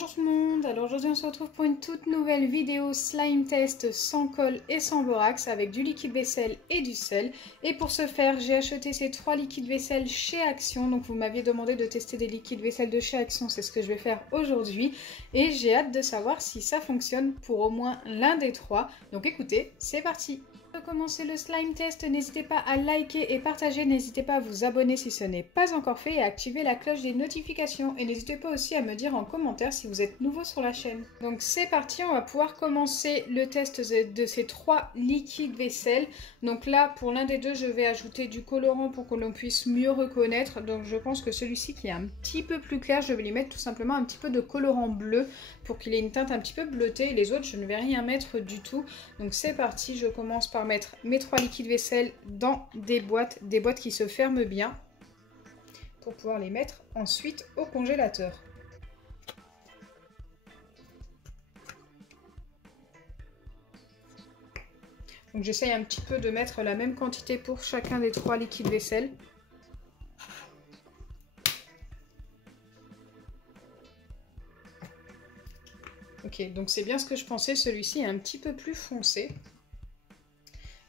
Bonjour tout le monde, alors aujourd'hui on se retrouve pour une toute nouvelle vidéo slime test sans colle et sans borax avec du liquide vaisselle et du sel. Et pour ce faire j'ai acheté ces 3 liquides vaisselle chez Action, donc vous m'aviez demandé de tester des liquides vaisselle de chez Action, c'est ce que je vais faire aujourd'hui. Et j'ai hâte de savoir si ça fonctionne pour au moins l'un des 3, donc écoutez, c'est parti! Pour commencer le slime test, n'hésitez pas à liker et partager, n'hésitez pas à vous abonner si ce n'est pas encore fait et à activer la cloche des notifications. Et n'hésitez pas aussi à me dire en commentaire si vous êtes nouveau sur la chaîne. Donc c'est parti, on va pouvoir commencer le test de ces 3 liquides vaisselle. Donc là, pour l'un des deux, je vais ajouter du colorant pour que l'on puisse mieux reconnaître. Donc je pense que celui-ci qui est un petit peu plus clair, je vais lui mettre tout simplement un petit peu de colorant bleu pour qu'il ait une teinte un petit peu bleutée. Les autres, je ne vais rien mettre du tout. Donc c'est parti, je commence par mettre mes 3 liquides vaisselle dans des boîtes qui se ferment bien pour pouvoir les mettre ensuite au congélateur. Donc j'essaye un petit peu de mettre la même quantité pour chacun des 3 liquides vaisselle. Ok, donc c'est bien ce que je pensais, celui-ci est un petit peu plus foncé.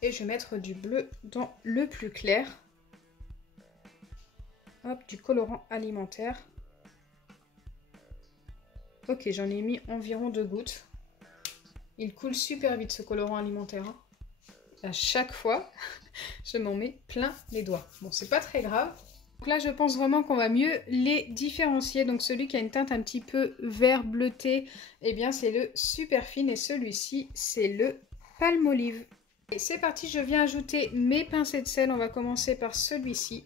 Et je vais mettre du bleu dans le plus clair. Hop, du colorant alimentaire. Ok, j'en ai mis environ 2 gouttes. Il coule super vite ce colorant alimentaire. Hein. À chaque fois, je m'en mets plein les doigts. Bon, c'est pas très grave. Donc là, je pense vraiment qu'on va mieux les différencier. Donc celui qui a une teinte un petit peu vert bleuté, eh bien c'est le Superfine et celui-ci, c'est le Palmolive. Et c'est parti, je viens ajouter mes pincées de sel. On va commencer par celui-ci.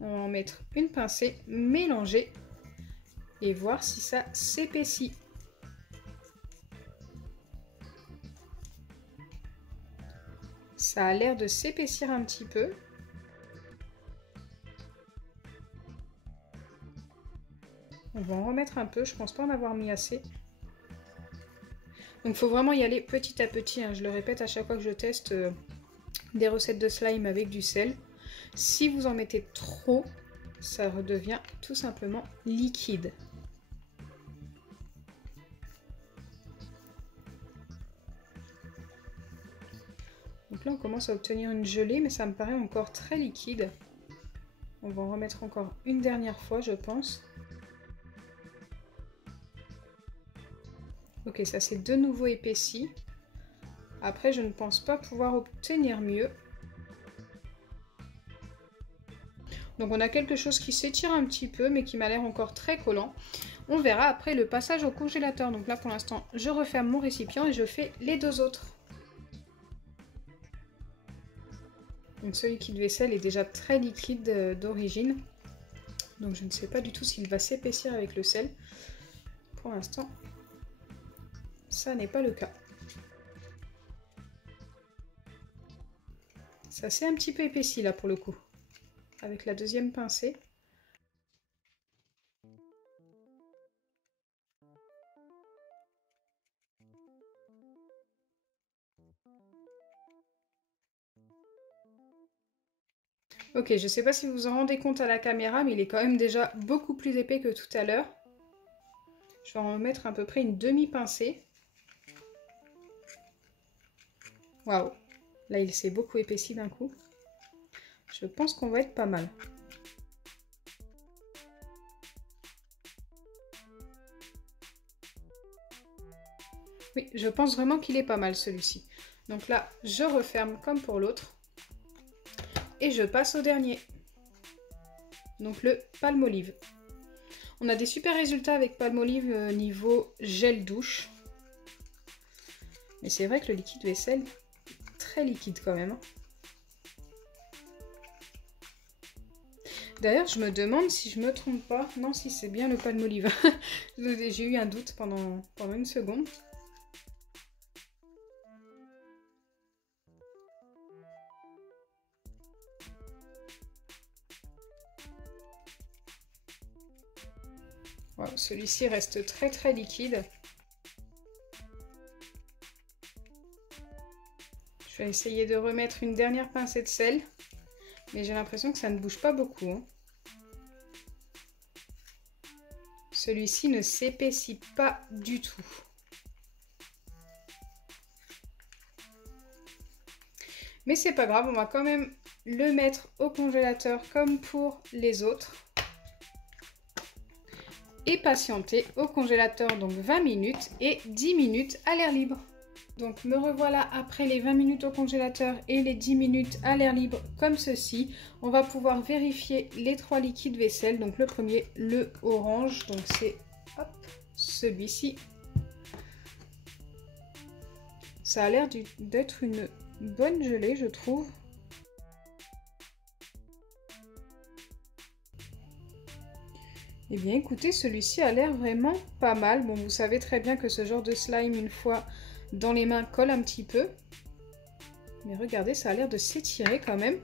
On va en mettre une pincée, mélanger et voir si ça s'épaissit. Ça a l'air de s'épaissir un petit peu. On va en remettre un peu, je pense pas en avoir mis assez. Donc il faut vraiment y aller petit à petit, hein. Je le répète à chaque fois que je teste des recettes de slime avec du sel. Si vous en mettez trop, ça redevient tout simplement liquide. Donc là on commence à obtenir une gelée, mais ça me paraît encore très liquide. On va en remettre encore une dernière fois, je pense. Ok, ça s'est de nouveau épaissi. Après, je ne pense pas pouvoir obtenir mieux. Donc on a quelque chose qui s'étire un petit peu, mais qui m'a l'air encore très collant. On verra après le passage au congélateur. Donc là, pour l'instant, je referme mon récipient et je fais les 2 autres. Donc ce liquide vaisselle est déjà très liquide d'origine. Donc je ne sais pas du tout s'il va s'épaissir avec le sel. Pour l'instant, ça n'est pas le cas. Ça s'est un petit peu épaissi là pour le coup. Avec la deuxième pincée. Ok, je ne sais pas si vous vous en rendez compte à la caméra, mais il est quand même déjà beaucoup plus épais que tout à l'heure. Je vais en mettre à peu près une demi-pincée. Waouh! Là, il s'est beaucoup épaissi d'un coup. Je pense qu'on va être pas mal. Oui, je pense vraiment qu'il est pas mal celui-ci. Donc là, je referme comme pour l'autre. Et je passe au dernier. Donc le Palmolive. On a des super résultats avec Palmolive niveau gel douche. Mais c'est vrai que le liquide vaisselle est très liquide quand même. D'ailleurs, je me demande si je me trompe pas. Non, si c'est bien le Palmolive. J'ai eu un doute pendant une seconde. Wow, celui-ci reste très très liquide. Je vais essayer de remettre une dernière pincée de sel. Mais j'ai l'impression que ça ne bouge pas beaucoup. Hein. Celui-ci ne s'épaissit pas du tout. Mais c'est pas grave, on va quand même le mettre au congélateur comme pour les autres. Et patienter au congélateur donc 20 minutes et 10 minutes à l'air libre. Donc me revoilà après les 20 minutes au congélateur et les 10 minutes à l'air libre comme ceci. On va pouvoir vérifier les 3 liquides vaisselle. Donc le premier, le orange, donc c'est celui-ci. Ça a l'air d'être une bonne gelée, je trouve. Eh bien écoutez, celui-ci a l'air vraiment pas mal. Bon, vous savez très bien que ce genre de slime, une fois dans les mains, colle un petit peu. Mais regardez, ça a l'air de s'étirer quand même.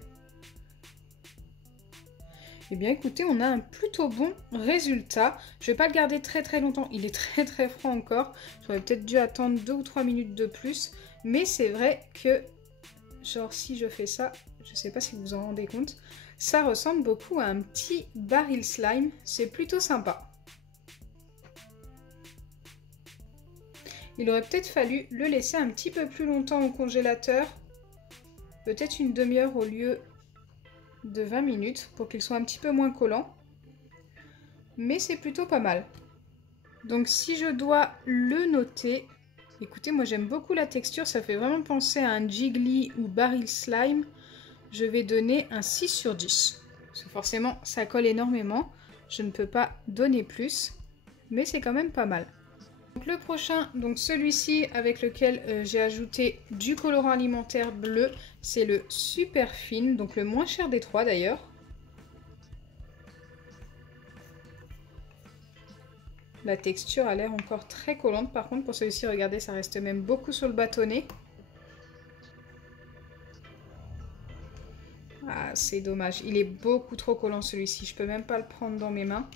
Eh bien écoutez, on a un plutôt bon résultat. Je ne vais pas le garder très longtemps, il est très froid encore. J'aurais peut-être dû attendre 2 ou 3 minutes de plus. Mais c'est vrai que, genre si je fais ça, je ne sais pas si vous vous en rendez compte, ça ressemble beaucoup à un petit baril slime. C'est plutôt sympa. Il aurait peut-être fallu le laisser un petit peu plus longtemps au congélateur. Peut-être une demi-heure au lieu de 20 minutes pour qu'il soit un petit peu moins collant. Mais c'est plutôt pas mal. Donc si je dois le noter, écoutez, moi j'aime beaucoup la texture, ça fait vraiment penser à un Jiggly ou baril slime. Je vais donner un 6 sur 10. Parce que forcément, ça colle énormément. Je ne peux pas donner plus, mais c'est quand même pas mal. Donc le prochain, donc celui-ci avec lequel j'ai ajouté du colorant alimentaire bleu, c'est le Super Fine, donc le moins cher des 3 d'ailleurs. La texture a l'air encore très collante. Par contre, pour celui-ci, regardez, ça reste même beaucoup sur le bâtonnet. Ah, c'est dommage. Il est beaucoup trop collant celui-ci. Je peux même pas le prendre dans mes mains.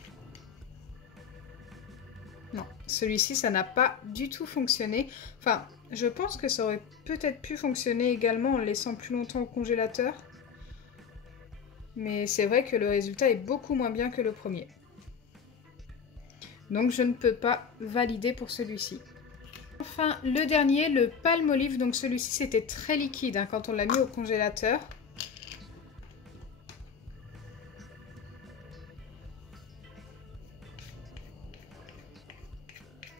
Non, celui-ci, ça n'a pas du tout fonctionné. Enfin, je pense que ça aurait peut-être pu fonctionner également en le laissant plus longtemps au congélateur. Mais c'est vrai que le résultat est beaucoup moins bien que le premier. Donc je ne peux pas valider pour celui-ci. Enfin, le dernier, le Palmolive. Donc celui-ci, c'était très liquide hein, quand on l'a mis au congélateur.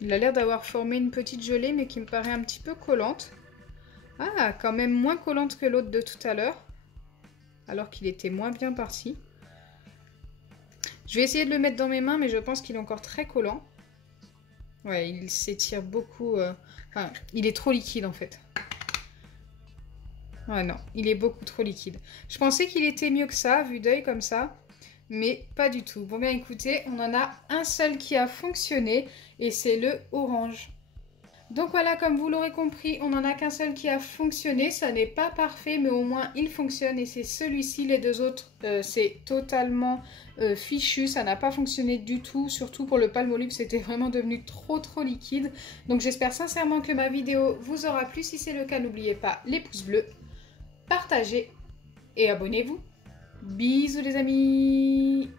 Il a l'air d'avoir formé une petite gelée, mais qui me paraît un petit peu collante. Ah, quand même moins collante que l'autre de tout à l'heure. Alors qu'il était moins bien parti. Je vais essayer de le mettre dans mes mains, mais je pense qu'il est encore très collant. Ouais, il s'étire beaucoup. Enfin, il est trop liquide en fait. Ouais, non, il est beaucoup trop liquide. Je pensais qu'il était mieux que ça, vu d'œil comme ça. Mais pas du tout. Bon bien écoutez, on en a un seul qui a fonctionné et c'est le orange. Donc voilà, comme vous l'aurez compris, on n'en a qu'un seul qui a fonctionné. Ça n'est pas parfait, mais au moins il fonctionne et c'est celui-ci. Les deux autres, c'est totalement fichu. Ça n'a pas fonctionné du tout. Surtout pour le Palmolive, c'était vraiment devenu trop liquide. Donc j'espère sincèrement que ma vidéo vous aura plu. Si c'est le cas, n'oubliez pas les pouces bleus, partagez et abonnez-vous. Bisous les amis!